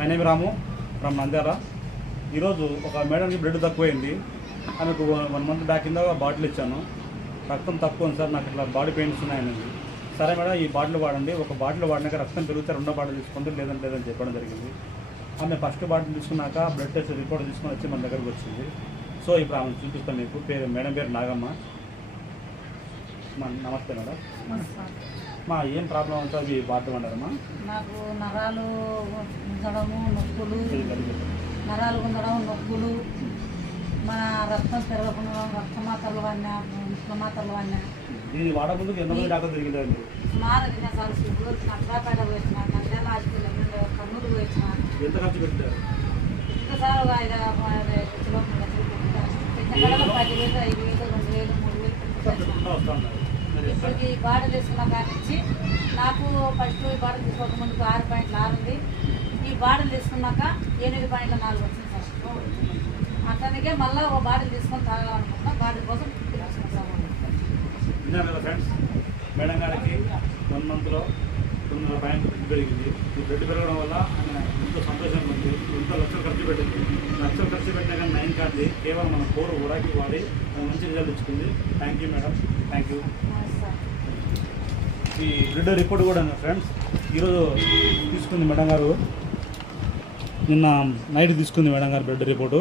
My name Ramu from Nandyal. ఈరోజు ఒక మేడంకి బ్లడ్ తక్కువైంది. ఆమెకు 1 month బ్యాక్ కింద బాటిల్ ఇచ్చాను. రక్తం తక్కువ ఉంది సార్, నాకు ఇట్లా బాడీ పెయిన్స్ ఉన్నాయని. సరే మేడం, ఈ బాటిల్ వాడండి, ఒక బాటిల్ వాడినాక రక్తం పెరిగితే 2వ బాటిల్ తీసుకోండి, లేదని చెప్పడం జరిగింది. ఆమె ఫస్ట్ బాటిల్ తీసుకున్నాక బ్లడ్ టెస్ట్ రిపోర్ట్ తీసుకొని వచ్చి మన దగ్గరకు వచ్చింది. సో ఇప్పుడు ఆమె చూపిస్తాను మీకు. మేడం పేరు నాగమ్మ. నమస్తే మేడం. ఏం ప్రాబ్లం ఉంటుంది బాటిల్ అన్నారమ్మా? నాకు నరాలు గుంజడము, నొప్పులు, నరాలు గుంజడం, నొప్పులు, మన రక్తం పెరగకుండా రక్తమాతలు వాడినా, మాతలు వాడినా. దీన్ని వాడకుండా ఎంతమంది డాక్టర్ తిరిగిందండి? సుమారు తినేసారి సిగ్గులు నట్రాపేట పోయించిన, నంద్యాల హాస్పిటల్, కర్నూలు పోయించిన. ఎంత ఖర్చు పెట్టారు? ఇంతసారి 5 కిలోమీటర్లు 10,000, 5,000, 2,000, 3,000 ఇప్పటికి బాడీ తీసుకున్న కాడి నుంచి నాకు ఫస్ట్ ఈ బాడీ తీసుకోక ముందుకు 6.6 ఉంది. ఈ బాడీ తీసుకున్నాక 8.4 వచ్చింది సార్. అతనికే మళ్ళీ ఒక బాడీ తీసుకొని తాగాలనుకుంటున్నా. బాడీ కోసం విన్నారు కదా ఫ్రెండ్స్, మేడం గారికి 1 monthలో 200 పాయింట్ బ్లడ్ పెరిగింది. ఈ బ్లడ్ పెరగడం వల్ల ఆమె ఎంతో సంతోషంగా ఉంది. ఎంతో లక్షలు ఖర్చు పెట్టింది. లక్షలు ఖర్చు పెట్టినా కానీ నయం కాదు, కేవలం మన కోరు ఊరాకి వాడి మంచి రిజల్ట్ ఇచ్చుకుంది. Thank you madam, thank you. ఈ బ్లడ్ రిపోర్ట్ కూడా ఫ్రెండ్స్ ఈరోజు తీసుకుంది మేడం గారు, నిన్న నైట్ తీసుకుంది మేడం గారు బ్లడ్ రిపోర్టు.